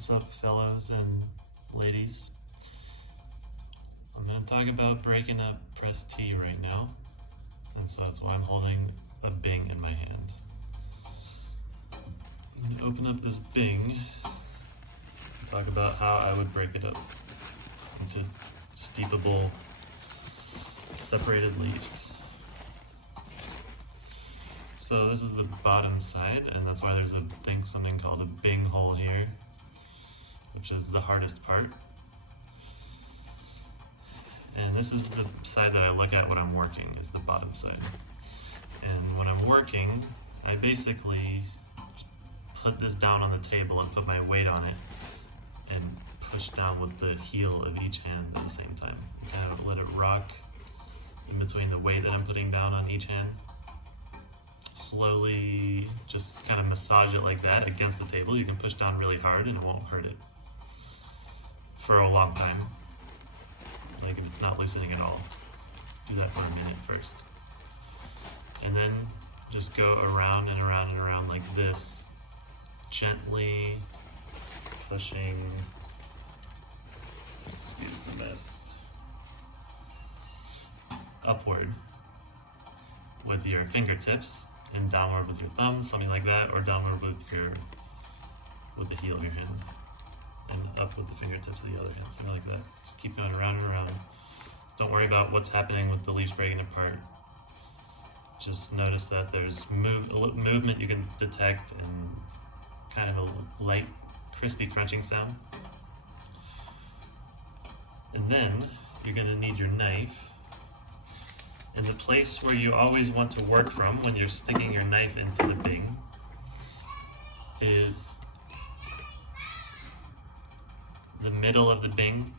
What's up, fellows and ladies? I'm going to talk about breaking up press T right now, and so that's why I'm holding a Bing in my hand. I'm going to open up this Bing and talk about how I would break it up into steepable, separated leaves. So this is the bottom side, and that's why there's something called a Bing hole here, which is the hardest part. And this is the side that I look at when I'm working, is the bottom side. And when I'm working, I basically put this down on the table and put my weight on it and push down with the heel of each hand at the same time. Kind of let it rock in between the weight that I'm putting down on each hand. Slowly just kind of massage it like that against the table. You can push down really hard and it won't hurt it for a long time. Like if it's not loosening at all. Do that for a minute first. And then just go around and around and around like this, gently pushing, excuse the mess, upward with your fingertips and downward with your thumb, something like that, or downward with the heel of your hand, and up with the fingertips of the other hand, something like that. Just keep going around and around. Don't worry about what's happening with the leaves breaking apart. Just notice that there's movement you can detect and kind of a light, crispy crunching sound. And then you're going to need your knife. And the place where you always want to work from when you're sticking your knife into the Bing is the middle of the Bing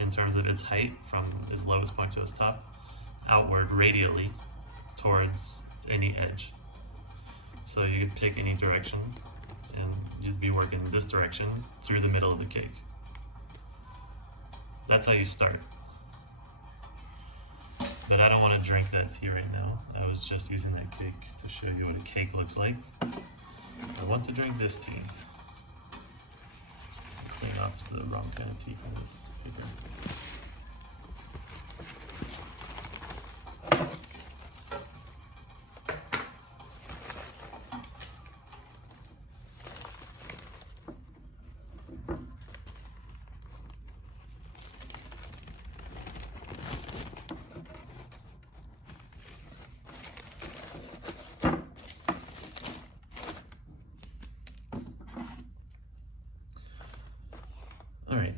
in terms of its height from its lowest point to its top, outward radially towards any edge. So you could pick any direction and you'd be working this direction through the middle of the cake. That's how you start. But I don't want to drink that tea right now. I was just using that cake to show you what a cake looks like. I want to drink this tea. Clean off the wrong kind of tea for this paper.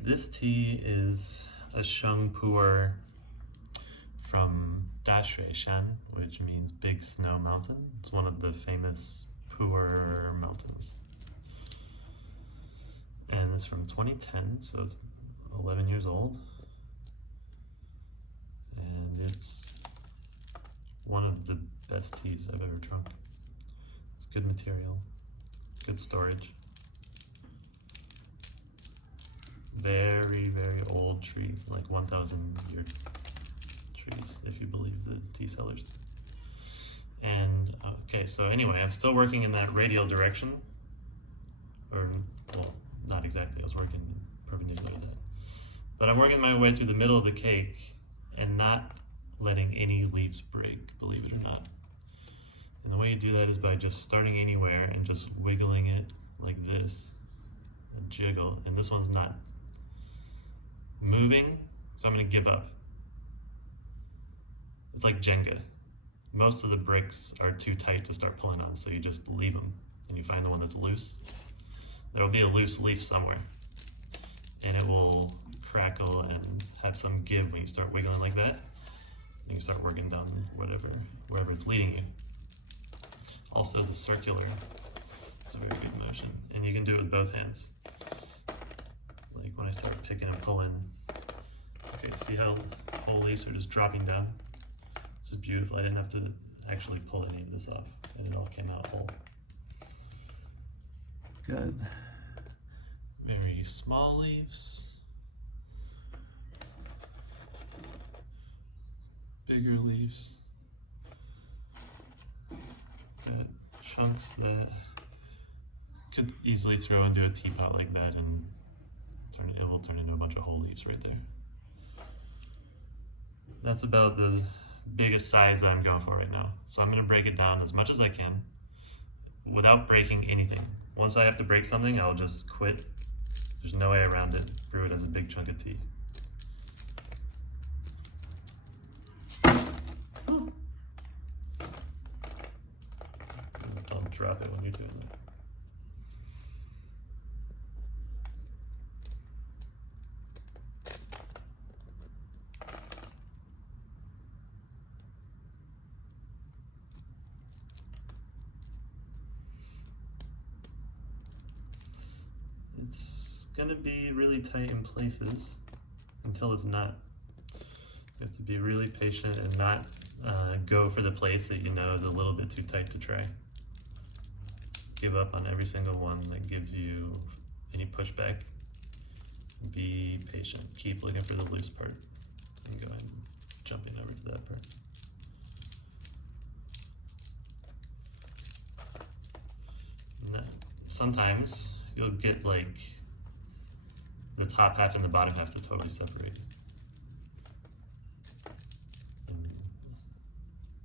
This tea is a sheng pu'er from Dashui Shan, which means big snow mountain. It's one of the famous pu'er mountains. And it's from 2010, so it's 11 years old. And it's one of the best teas I've ever drunk. It's good material, good storage. Very, very old tree, like 1,000-year trees, if you believe the tea sellers. And, okay, so anyway, I'm still working in that radial direction. Or, well, not exactly, I was working perpendicular to that. But I'm working my way through the middle of the cake and not letting any leaves break, believe it or not. And the way you do that is by just starting anywhere and just wiggling it like this, a jiggle, and this one's not moving, so I'm going to give up. It's like Jenga. Most of the bricks are too tight to start pulling on, so you just leave them and you find the one that's loose. There will be a loose leaf somewhere, and it will crackle and have some give when you start wiggling like that. And you start working down wherever it's leading you. Also, the circular is a very good motion, and you can do it with both hands. Like when I start picking and pulling. Okay, see how whole leaves are just dropping down? This is beautiful. I didn't have to actually pull any of this off, and it all came out whole. Good. Very small leaves. Bigger leaves. Got chunks that could easily throw into a teapot like that and it will turn into a bunch of whole leaves right there. That's about the biggest size that I'm going for right now. So I'm going to break it down as much as I can without breaking anything. Once I have to break something, I'll just quit. There's no way around it. Brew it as a big chunk of tea. Don't drop it when you're doing that. It's gonna be really tight in places until it's not. You have to be really patient and not go for the place that you know is a little bit too tight to try. Give up on every single one that gives you any pushback. Be patient. Keep looking for the loose part and go ahead and jumping over to that part. And sometimes you'll get like the top half and the bottom half to totally separate.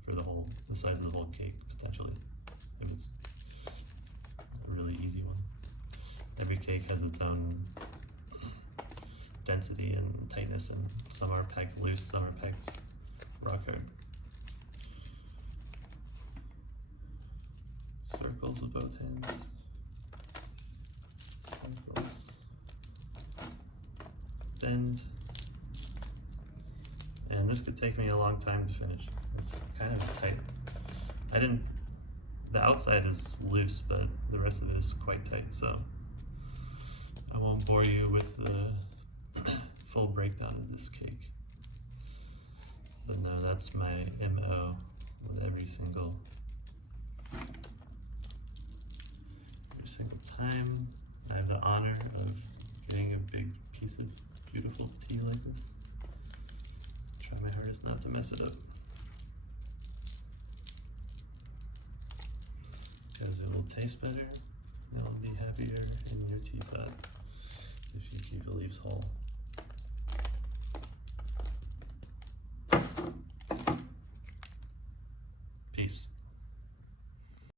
For the size of the whole cake, potentially. If it's a really easy one. Every cake has its own density and tightness, and some are packed loose, some are packed rock hard. Circles with both hands. Circles. Bend. And this could take me a long time to finish. It's kind of tight. The outside is loose, but the rest of it is quite tight, so I won't bore you with the full breakdown of this cake. But no, that's my MO with every single time. I have the honor of getting a big piece of beautiful tea like this. Try my hardest not to mess it up, because it will taste better and it will be happier in your teapot if you keep the leaves whole.